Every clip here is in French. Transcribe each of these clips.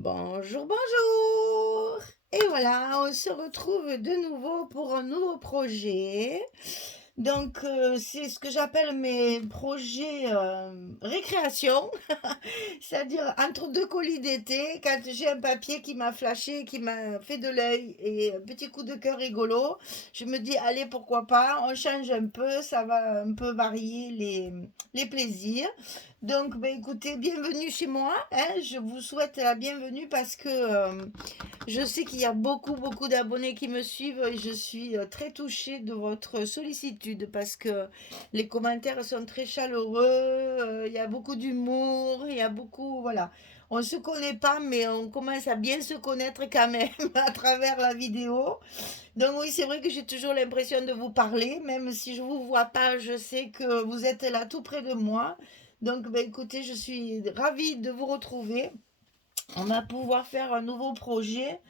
Bonjour, bonjour! Et voilà, on se retrouve de nouveau pour un nouveau projet. Donc, c'est ce que j'appelle mes projets récréation, c'est-à-dire entre deux colis d'été, quand j'ai un papier qui m'a flashé, qui m'a fait de l'œil et un petit coup de cœur rigolo, je me dis, allez, pourquoi pas, on change un peu, ça va un peu varier les plaisirs. Donc, ben, écoutez, bienvenue chez moi, hein, je vous souhaite la bienvenue parce que je sais qu'il y a beaucoup, beaucoup d'abonnés qui me suivent et je suis très touchée de votre sollicitude parce que les commentaires sont très chaleureux, il y a beaucoup d'humour, il y a beaucoup, voilà. On ne se connaît pas, mais on commence à bien se connaître quand même à travers la vidéo. Donc oui, c'est vrai que j'ai toujours l'impression de vous parler, même si je ne vous vois pas, je sais que vous êtes là tout près de moi. Donc ben, écoutez, je suis ravie de vous retrouver. On va pouvoir faire un nouveau projet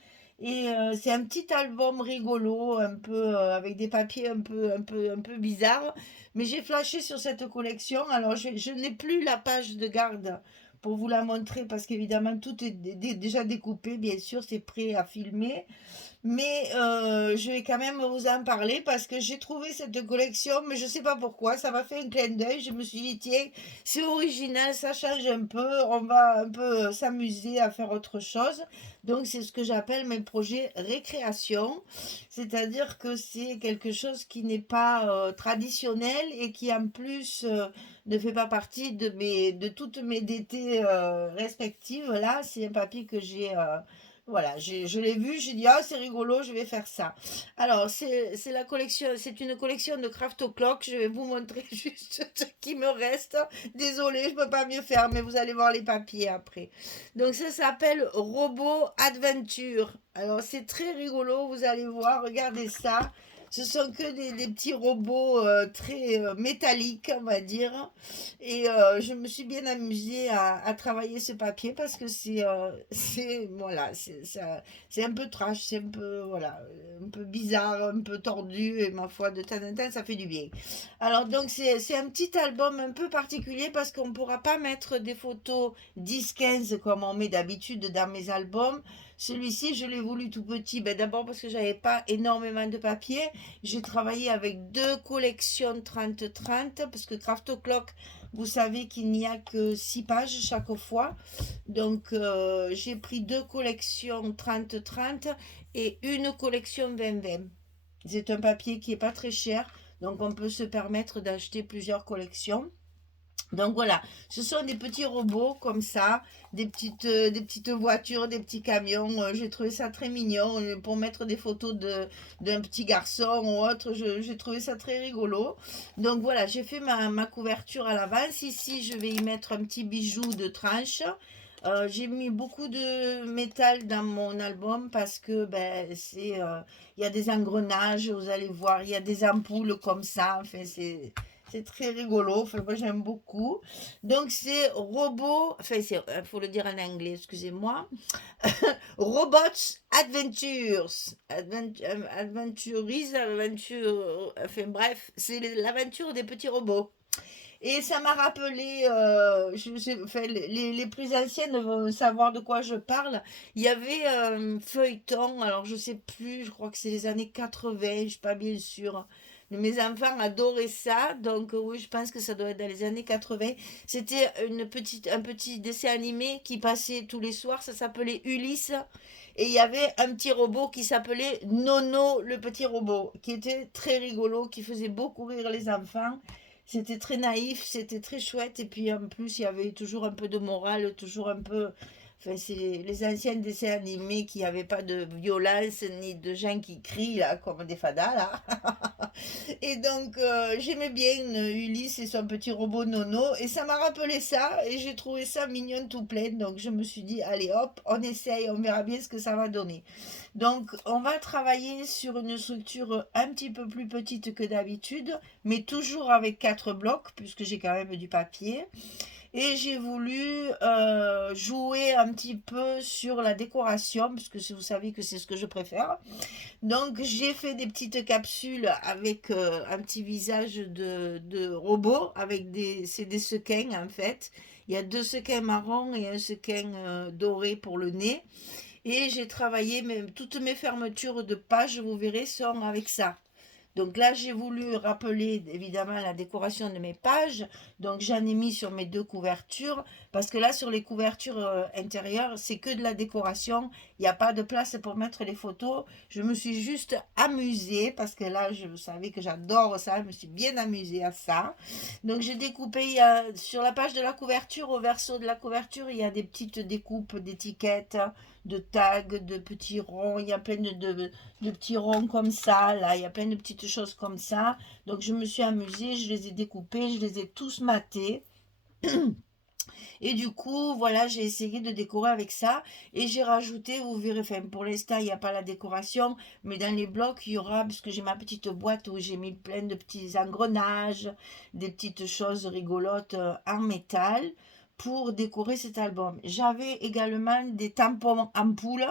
et c'est un petit album rigolo, un peu avec des papiers un peu bizarres. Mais j'ai flashé sur cette collection. Alors je n'ai plus la page de garde pour vous la montrer parce qu'évidemment tout est déjà découpé. Bien sûr, c'est prêt à filmer. Mais je vais quand même vous en parler parce que j'ai trouvé cette collection, mais je ne sais pas pourquoi, ça m'a fait un clin d'œil. Je me suis dit, tiens, c'est original, ça change un peu, on va un peu s'amuser à faire autre chose. Donc c'est ce que j'appelle mes projets récréation, c'est-à-dire que c'est quelque chose qui n'est pas traditionnel et qui en plus ne fait pas partie de toutes mes DT respectives. Là, c'est un papier que j'ai... voilà, je l'ai vu, j'ai dit, ah, c'est rigolo, je vais faire ça. Alors, c'est la collection, c'est une collection de Craft O'Clock. Je vais vous montrer juste ce qui me reste. Désolée, je ne peux pas mieux faire, mais vous allez voir les papiers après. Donc, ça s'appelle Robot Adventure. Alors, c'est très rigolo, vous allez voir, regardez ça. Ce sont que des petits robots très métalliques, on va dire. Et je me suis bien amusée à travailler ce papier parce que voilà, c'est un peu trash, c'est un peu, voilà, un peu bizarre, un peu tordu, et ma foi, de temps en temps, ça fait du bien. Alors, donc, c'est un petit album un peu particulier parce qu'on ne pourra pas mettre des photos 10-15 comme on met d'habitude dans mes albums. Celui-ci, je l'ai voulu tout petit. Ben, d'abord parce que j'avais pas énormément de papier. J'ai travaillé avec deux collections 30-30 parce que Craft O'Clock, vous savez qu'il n'y a que 6 pages chaque fois. Donc, j'ai pris deux collections 30-30 et une collection 20-20. C'est un papier qui n'est pas très cher, donc on peut se permettre d'acheter plusieurs collections. Donc voilà, ce sont des petits robots comme ça, des petites voitures, des petits camions. J'ai trouvé ça très mignon pour mettre des photos d'un petit garçon ou autre. J'ai trouvé ça très rigolo. Donc voilà, j'ai fait ma couverture à l'avance. Ici, je vais y mettre un petit bijou de tranche. J'ai mis beaucoup de métal dans mon album parce que ben il y a des engrenages, vous allez voir, il y a des ampoules comme ça. Enfin, c'est très rigolo. Enfin, moi, j'aime beaucoup. Donc, c'est robot. Enfin, il faut le dire en anglais, excusez-moi. Robots Adventures. Adventurise, aventure. Enfin, bref, c'est l'aventure des petits robots. Et ça m'a rappelé, enfin, les plus anciennes vont savoir de quoi je parle. Il y avait un feuilleton, alors je sais plus, je crois que c'est les années 80, je suis pas bien sûre. Mais mes enfants adoraient ça, donc oui, je pense que ça doit être dans les années 80. C'était un petit dessin animé qui passait tous les soirs, ça s'appelait Ulysse. Et il y avait un petit robot qui s'appelait Nono, le petit robot, qui était très rigolo, qui faisait beaucoup rire les enfants. C'était très naïf, c'était très chouette. Et puis en plus, il y avait toujours un peu de morale, toujours un peu. Enfin, c'est les anciennes dessins animés qui n'avaient pas de violence ni de gens qui crient, là, comme des fadas, là. Et donc, j'aimais bien Ulysse et son petit robot Nono. Et ça m'a rappelé ça. Et j'ai trouvé ça mignon tout plein. Donc, je me suis dit, allez hop, on essaye, on verra bien ce que ça va donner. Donc, on va travailler sur une structure un petit peu plus petite que d'habitude, mais toujours avec 4 blocs, puisque j'ai quand même du papier. Et j'ai voulu jouer un petit peu sur la décoration, puisque vous savez que c'est ce que je préfère. Donc, j'ai fait des petites capsules avec un petit visage de robot, c'est des sequins en fait. Il y a 2 sequins marron et un sequin doré pour le nez. Et j'ai travaillé, toutes mes fermetures de pages, vous verrez, sont avec ça. Donc là, j'ai voulu rappeler évidemment la décoration de mes pages. Donc j'en ai mis sur mes 2 couvertures. Parce que là, sur les couvertures intérieures, c'est que de la décoration. Il n'y a pas de place pour mettre les photos. Je me suis juste amusée. Parce que là, je savais que j'adore ça. Je me suis bien amusée à ça. Donc j'ai découpé, sur la page de la couverture, au verso de la couverture, il y a des petites découpes d'étiquettes, de tags, de petits ronds. Il y a plein de petits ronds comme ça, là, il y a plein de petites choses comme ça. Donc je me suis amusée, je les ai découpés, je les ai tous matés. Et du coup, voilà, j'ai essayé de décorer avec ça. Et j'ai rajouté, vous verrez, enfin, pour l'instant, il n'y a pas la décoration. Mais dans les blocs, il y aura, parce que j'ai ma petite boîte où j'ai mis plein de petits engrenages, des petites choses rigolotes en métal pour décorer cet album. J'avais également des tampons ampoules.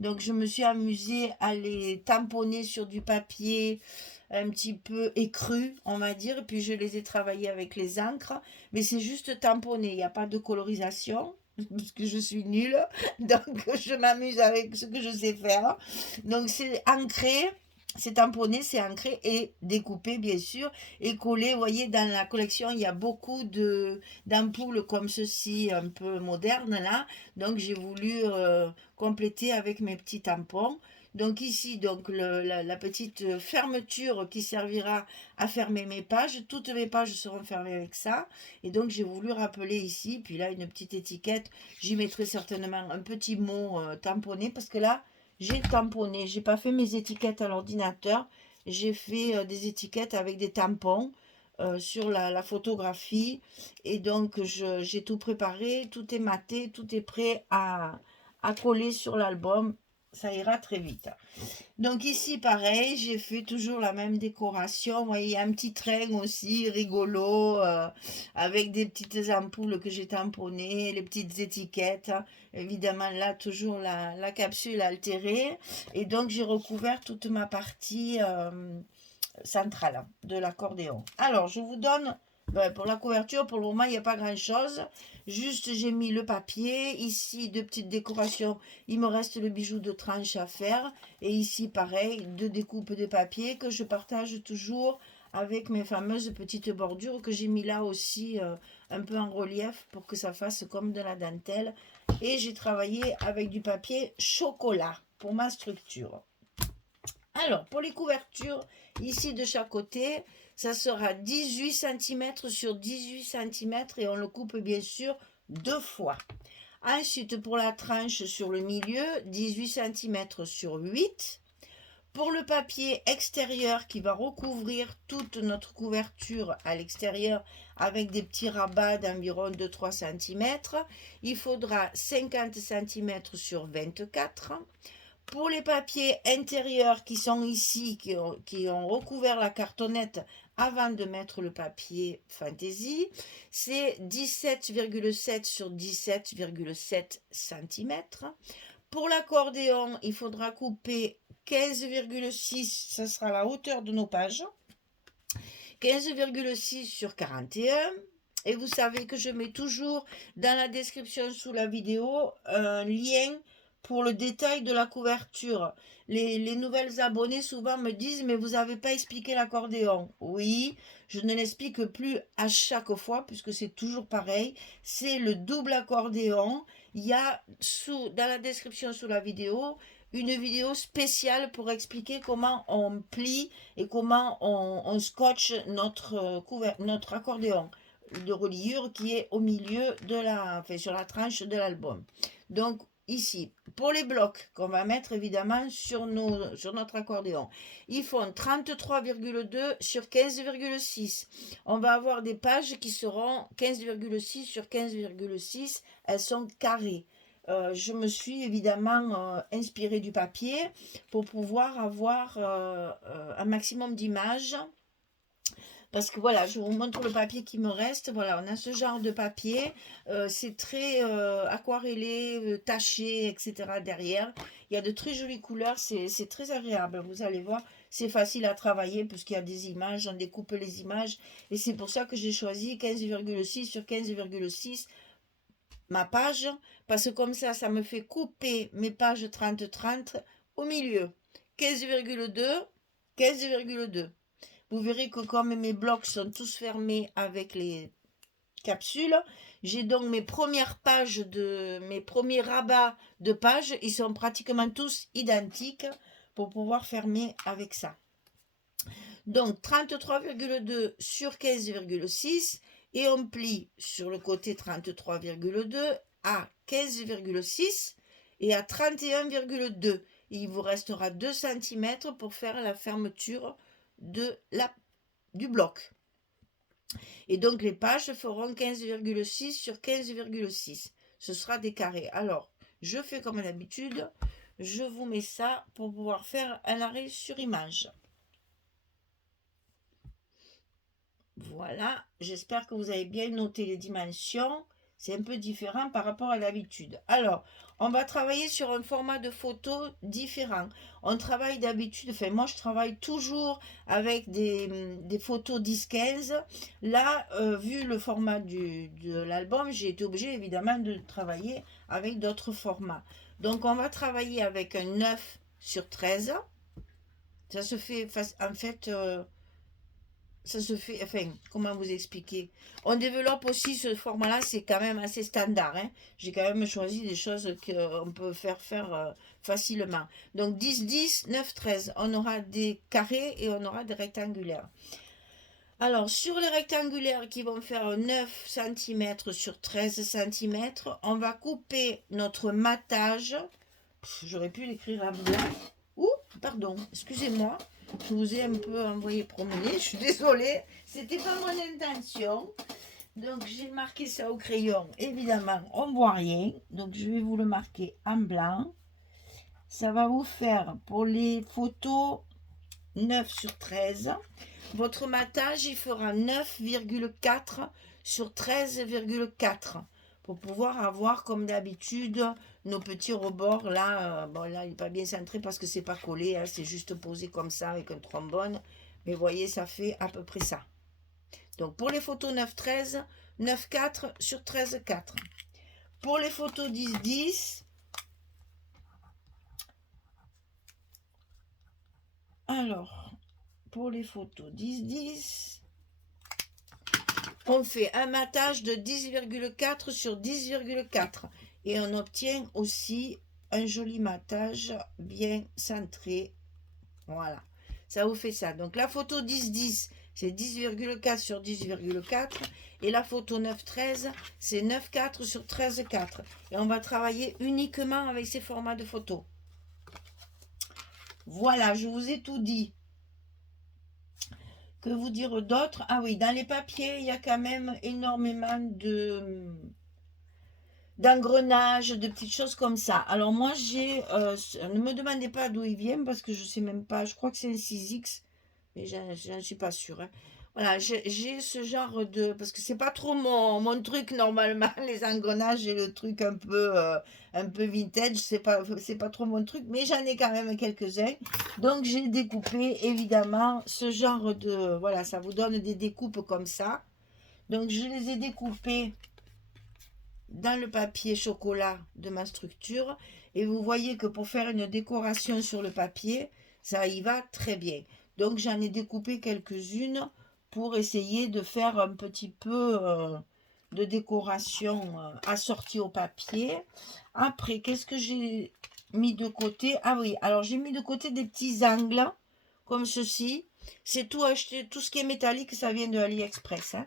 Donc je me suis amusée à les tamponner sur du papier un petit peu écru, on va dire, et puis je les ai travaillés avec les encres, mais c'est juste tamponné, il n'y a pas de colorisation, parce que je suis nulle, donc je m'amuse avec ce que je sais faire. Donc c'est ancré, c'est tamponné, c'est ancré et découpé bien sûr, et collé. Vous voyez, dans la collection, il y a beaucoup d'ampoules comme ceci, un peu modernes là, donc j'ai voulu compléter avec mes petits tampons. Donc ici, donc la petite fermeture qui servira à fermer mes pages. Toutes mes pages seront fermées avec ça. Et donc j'ai voulu rappeler ici, puis là une petite étiquette. J'y mettrai certainement un petit mot tamponné parce que là, j'ai tamponné. J'ai pas fait mes étiquettes à l'ordinateur. J'ai fait des étiquettes avec des tampons. Sur la photographie et donc j'ai tout préparé, tout est maté, tout est prêt à coller sur l'album, ça ira très vite. Donc ici pareil, j'ai fait toujours la même décoration. Vous voyez, il y a un petit train aussi rigolo avec des petites ampoules que j'ai tamponnées, les petites étiquettes. Évidemment là toujours la capsule altérée et donc j'ai recouvert toute ma partie centrale de l'accordéon. Alors je vous donne pour la couverture, pour le moment il n'y a pas grand chose. Juste j'ai mis le papier, ici 2 petites décorations, il me reste le bijou de tranche à faire. Et ici pareil, 2 découpes de papier que je partage toujours avec mes fameuses petites bordures que j'ai mis là aussi un peu en relief pour que ça fasse comme de la dentelle. Et j'ai travaillé avec du papier chocolat pour ma structure. Alors, pour les couvertures, ici de chaque côté, ça sera 18 cm sur 18 cm et on le coupe bien sûr 2 fois. Ensuite, pour la tranche sur le milieu, 18 cm sur 8. Pour le papier extérieur qui va recouvrir toute notre couverture à l'extérieur avec des petits rabats d'environ 2-3 cm, il faudra 50 cm sur 24. Pour les papiers intérieurs qui sont ici, qui ont recouvert la cartonnette avant de mettre le papier fantaisie, c'est 17,7 sur 17,7 cm. Pour l'accordéon, il faudra couper 15,6, ce sera la hauteur de nos pages, 15,6 sur 41. Et vous savez que je mets toujours dans la description sous la vidéo un lien pour le détail de la couverture. Les nouvelles abonnées souvent me disent mais vous n'avez pas expliqué l'accordéon. Oui, je ne l'explique plus à chaque fois puisque c'est toujours pareil. C'est le double accordéon. Il y a dans la description sous la vidéo une vidéo spéciale pour expliquer comment on plie et comment on scotche notre accordéon de reliure qui est au milieu de sur la tranche de l'album. Donc ici, pour les blocs qu'on va mettre évidemment sur notre accordéon, ils font 33,2 sur 15,6. On va avoir des pages qui seront 15,6 sur 15,6. Elles sont carrées. Je me suis évidemment inspirée du papier pour pouvoir avoir un maximum d'images. Parce que voilà, je vous montre le papier qui me reste. Voilà, on a ce genre de papier. C'est très aquarellé, taché, etc. derrière. Il y a de très jolies couleurs. C'est très agréable. Vous allez voir, c'est facile à travailler puisqu'il y a des images. On découpe les images. Et c'est pour ça que j'ai choisi 15,6 sur 15,6 ma page, parce que comme ça me fait couper mes pages 30-30 au milieu. 15,2, 15,2. Vous verrez que comme mes blocs sont tous fermés avec les capsules, j'ai donc mes premières pages mes premiers rabats de pages, ils sont pratiquement tous identiques pour pouvoir fermer avec ça. Donc 33,2 sur 15,6 et on plie sur le côté 33,2 à 15,6 et à 31,2. Il vous restera 2 cm pour faire la fermeture du bloc. Et donc les pages feront 15,6 sur 15,6. Ce sera des carrés. Alors, je fais comme d'habitude. Je vous mets ça pour pouvoir faire un arrêt sur image. Voilà, j'espère que vous avez bien noté les dimensions. C'est un peu différent par rapport à l'habitude. Alors, on va travailler sur un format de photo différent. On travaille d'habitude, enfin moi je travaille toujours avec des photos 10-15. Là, vu le format de l'album, j'ai été obligée évidemment de travailler avec d'autres formats. Donc on va travailler avec un 9 sur 13. Ça se fait en fait... ça se fait, enfin, comment vous expliquer? On développe aussi ce format-là, c'est quand même assez standard, hein. J'ai quand même choisi des choses qu'on peut faire facilement. Donc 10, 10, 9, 13. On aura des carrés et on aura des rectangulaires. Alors, sur les rectangulaires qui vont faire 9 cm sur 13 cm, on va couper notre matage. J'aurais pu l'écrire en blanc. Ouh, pardon, excusez-moi. Je vous ai un peu envoyé promener, je suis désolée, c'était pas mon intention. Donc j'ai marqué ça au crayon, évidemment on ne voit rien, donc je vais vous le marquer en blanc. Ça va vous faire pour les photos 9 sur 13. Votre matage il fera 9,4 sur 13,4 pour pouvoir avoir comme d'habitude nos petits rebords là. Bon là il n'est pas bien centré parce que c'est pas collé, hein, c'est juste posé comme ça avec un trombone, mais voyez ça fait à peu près ça. Donc pour les photos 9-13, 9,4 sur 13,4. Pour les photos 10-10, alors pour les photos 10-10, on fait un matage de 10,4 sur 10,4 et on obtient aussi un joli matage bien centré. Voilà, ça vous fait ça. Donc la photo 10-10, c'est 10,4 sur 10,4 et la photo 9-13, c'est 9,4 sur 13,4. Et on va travailler uniquement avec ces formats de photos. Voilà, je vous ai tout dit. Que vous dire d'autre? Ah oui, dans les papiers, il y a quand même énormément d'engrenages, de petites choses comme ça. Alors moi, ne me demandez pas d'où ils viennent parce que je sais même pas. Je crois que c'est un 6X, mais j'en suis pas sûre, hein. Voilà, j'ai ce genre de... Parce que c'est pas trop mon truc normalement, les engrenages et le truc un peu vintage, c'est pas trop mon truc, mais j'en ai quand même quelques-uns. Donc j'ai découpé évidemment ce genre de... Voilà, ça vous donne des découpes comme ça. Donc je les ai découpés dans le papier chocolat de ma structure. Et vous voyez que pour faire une décoration sur le papier, ça y va très bien. Donc j'en ai découpé quelques-unes pour essayer de faire un petit peu de décoration assortie au papier. Après, qu'est-ce que j'ai mis de côté? Ah oui, alors j'ai mis de côté des petits angles comme ceci. C'est tout acheté, tout ce qui est métallique, ça vient de AliExpress, hein.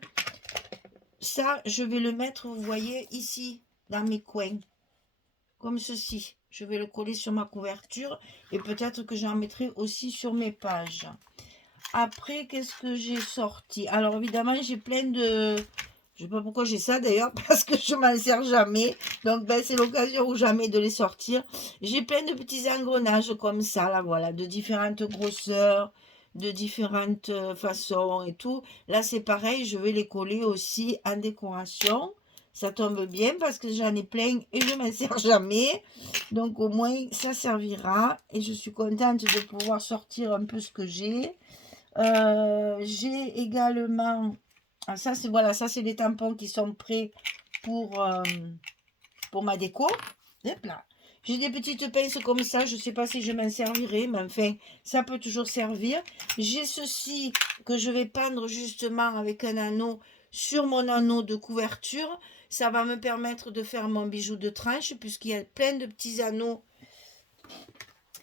Ça, je vais le mettre, vous voyez, ici, dans mes coins, comme ceci. Je vais le coller sur ma couverture et peut-être que j'en mettrai aussi sur mes pages. Après, qu'est-ce que j'ai sorti? Alors, évidemment, j'ai plein de... Je ne sais pas pourquoi j'ai ça d'ailleurs, parce que je m'en sers jamais. Donc, ben, c'est l'occasion ou jamais de les sortir. J'ai plein de petits engrenages comme ça, là, voilà, de différentes grosseurs, de différentes façons et tout. Là, c'est pareil, je vais les coller aussi en décoration. Ça tombe bien parce que j'en ai plein et je ne m'en sers jamais. Donc, au moins, ça servira. Et je suis contente de pouvoir sortir un peu ce que j'ai. J'ai également... Ah, ça, c'est voilà, ça, c'est des tampons qui sont prêts pour pour ma déco. Hop là. J'ai des petites pinces comme ça, je ne sais pas si je m'en servirai, mais enfin, ça peut toujours servir. J'ai ceci que je vais pendre justement avec un anneau sur mon anneau de couverture. Ça va me permettre de faire mon bijou de tranche, puisqu'il y a plein de petits anneaux.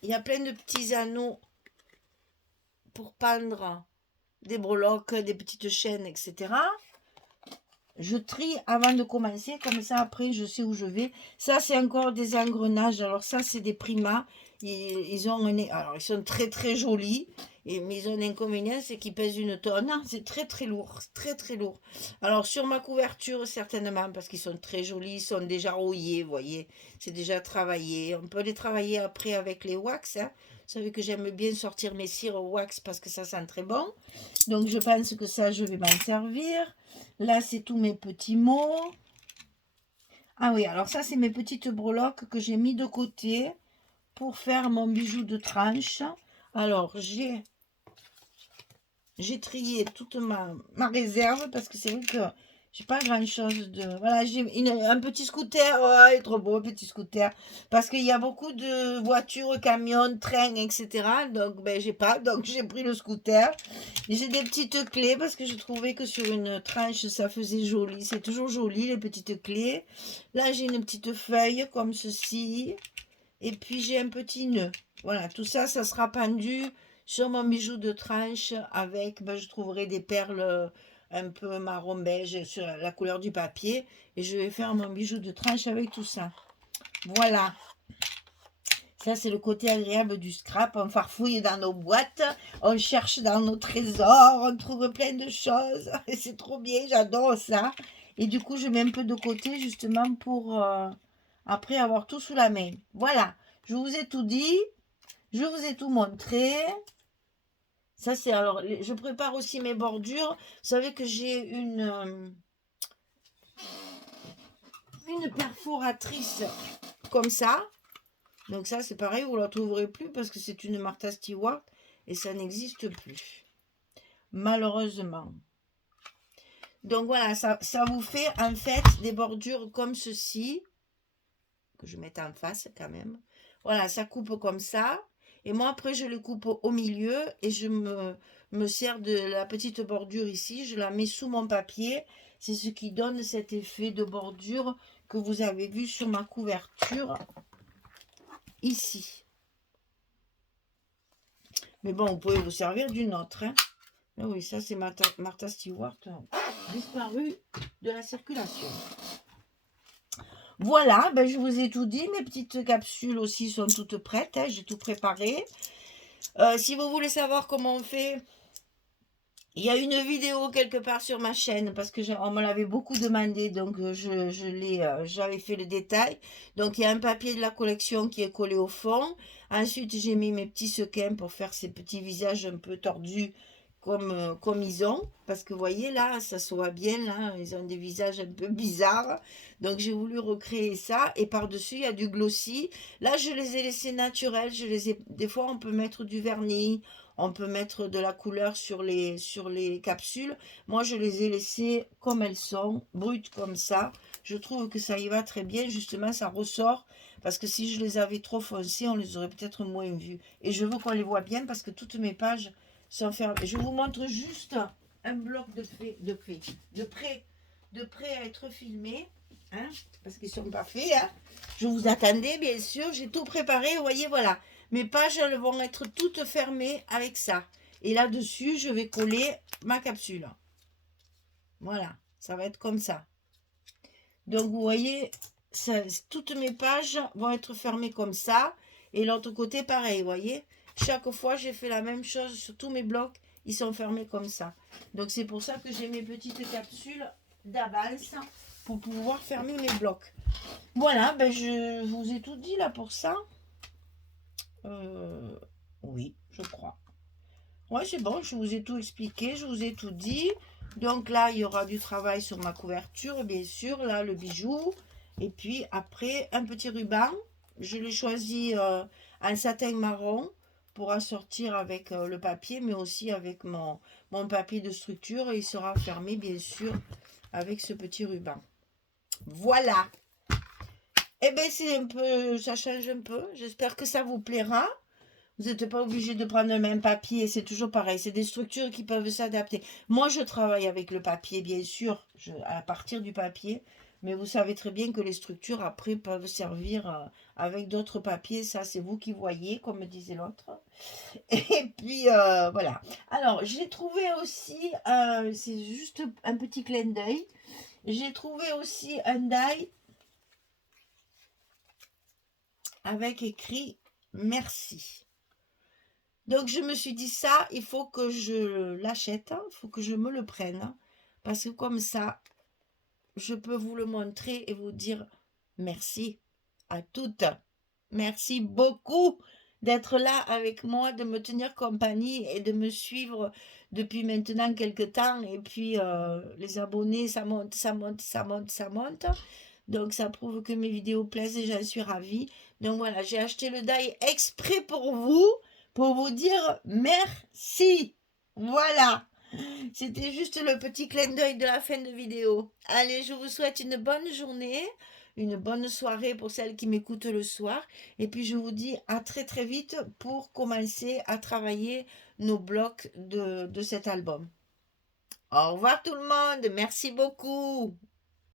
Il y a plein de petits anneaux pour pendre des breloques, des petites chaînes, etc. Je trie avant de commencer, comme ça après je sais où je vais. Ça c'est encore des engrenages, alors ça c'est des Prima. Ils ont alors ils sont très très jolis, mais ils ont un inconvénient, c'est qu'ils pèsent une tonne. C'est très très lourd, très très lourd. Alors sur ma couverture certainement, parce qu'ils sont très jolis, ils sont déjà rouillés, vous voyez. C'est déjà travaillé. On peut les travailler après avec les wax. Vous savez que j'aime bien sortir mes cires au wax parce que ça sent très bon. Donc je pense que ça je vais m'en servir. Là, c'est tous mes petits mots. Ah oui, alors ça, c'est mes petites breloques que j'ai mis de côté pour faire mon bijou de tranche. Alors, j'ai trié toute ma réserve parce que c'est vrai que j'ai pas grand chose de... Voilà, j'ai un petit scooter. Oh, il est trop beau, petit scooter. Parce qu'il y a beaucoup de voitures, camions, trains, etc. Donc, ben, j'ai pas. Donc, j'ai pris le scooter. J'ai des petites clés parce que je trouvais que sur une tranche, ça faisait joli. C'est toujours joli, les petites clés. Là, j'ai une petite feuille comme ceci. Et puis, j'ai un petit nœud. Voilà, tout ça, ça sera pendu sur mon bijou de tranche avec, ben, je trouverai des perles un peu marron beige sur la couleur du papier. Et je vais faire mon bijou de tranche avec tout ça. Voilà. Ça, c'est le côté agréable du scrap. On farfouille dans nos boîtes, on cherche dans nos trésors, on trouve plein de choses. Et c'est trop bien, j'adore ça. Et du coup, je mets un peu de côté justement pour après avoir tout sous la main. Voilà, je vous ai tout dit. Je vous ai tout montré. Ça, c'est alors, je prépare aussi mes bordures. Vous savez que j'ai une perforatrice comme ça. Donc ça, c'est pareil, vous ne la trouverez plus parce que c'est une Martha Stewart et ça n'existe plus. Malheureusement. Donc voilà, ça vous fait en fait des bordures comme ceci. Que je mette en face quand même. Voilà, ça coupe comme ça. Et moi, après, je le coupe au milieu et je me sers de la petite bordure ici. Je la mets sous mon papier. C'est ce qui donne cet effet de bordure que vous avez vu sur ma couverture ici. Mais bon, vous pouvez vous servir d'une autre. Hein. Ah oui, ça c'est Martha Stewart, disparue de la circulation. Voilà, ben je vous ai tout dit. Mes petites capsules aussi sont toutes prêtes. Hein, j'ai tout préparé. Si vous voulez savoir comment on fait, il y a une vidéo quelque part sur ma chaîne parce que on me l'avait beaucoup demandé, donc j'avais fait le détail. Donc il y a un papier de la collection qui est collé au fond. Ensuite j'ai mis mes petits sequins pour faire ces petits visages un peu tordus comme ils ont. Parce que vous voyez là, ça se voit bien là, ils ont des visages un peu bizarres. Donc j'ai voulu recréer ça et par-dessus il y a du glossy. Là je les ai laissés naturels, des fois on peut mettre du vernis. On peut mettre de la couleur sur les capsules. Moi, je les ai laissées comme elles sont, brutes comme ça. Je trouve que ça y va très bien. Justement, ça ressort. Parce que si je les avais trop foncées, on les aurait peut-être moins vues. Et je veux qu'on les voit bien parce que toutes mes pages sont fermées. Je vous montre juste un bloc de prêt à être filmé. Hein, parce qu'ils ne sont pas faits. Hein. Je vous attendais, bien sûr. J'ai tout préparé. Vous voyez, voilà. Mes pages, elles vont être toutes fermées avec ça. Et là-dessus, je vais coller ma capsule. Voilà, ça va être comme ça. Donc, vous voyez, toutes mes pages vont être fermées comme ça. Et l'autre côté, pareil, vous voyez. Chaque fois, j'ai fait la même chose sur tous mes blocs. Ils sont fermés comme ça. Donc, c'est pour ça que j'ai mes petites capsules d'avance pour pouvoir fermer mes blocs. Voilà, ben je vous ai tout dit là pour ça. Oui, je crois. Ouais, c'est bon, je vous ai tout expliqué, je vous ai tout dit. Donc là, il y aura du travail sur ma couverture, bien sûr. Là, le bijou. Et puis après, un petit ruban. Je l'ai choisi en satin marron pour assortir avec le papier, mais aussi avec mon papier de structure. Et il sera fermé, bien sûr, avec ce petit ruban. Voilà. Eh ben, c'est un peu, ça change un peu. J'espère que ça vous plaira. Vous n'êtes pas obligé de prendre le même papier, c'est toujours pareil. C'est des structures qui peuvent s'adapter. Moi, je travaille avec le papier, bien sûr, à partir du papier. Mais vous savez très bien que les structures, après, peuvent servir avec d'autres papiers. Ça, c'est vous qui voyez, comme disait l'autre. Et puis, voilà. Alors, j'ai trouvé aussi, c'est juste un petit clin d'œil. J'ai trouvé aussi un die avec écrit merci. Donc je me suis dit ça, il faut que je l'achète, il faut que je me le prenne, parce que comme ça, je peux vous le montrer et vous dire merci à toutes. Merci beaucoup d'être là avec moi, de me tenir compagnie et de me suivre depuis maintenant quelques temps. Et puis les abonnés, ça monte, ça monte, ça monte, ça monte. Donc ça prouve que mes vidéos plaisent et j'en suis ravie. Donc voilà, j'ai acheté le die exprès pour vous dire merci. Voilà. C'était juste le petit clin d'œil de la fin de vidéo. Allez, je vous souhaite une bonne journée, une bonne soirée pour celles qui m'écoutent le soir. Et puis je vous dis à très très vite pour commencer à travailler nos blocs de cet album. Au revoir tout le monde. Merci beaucoup.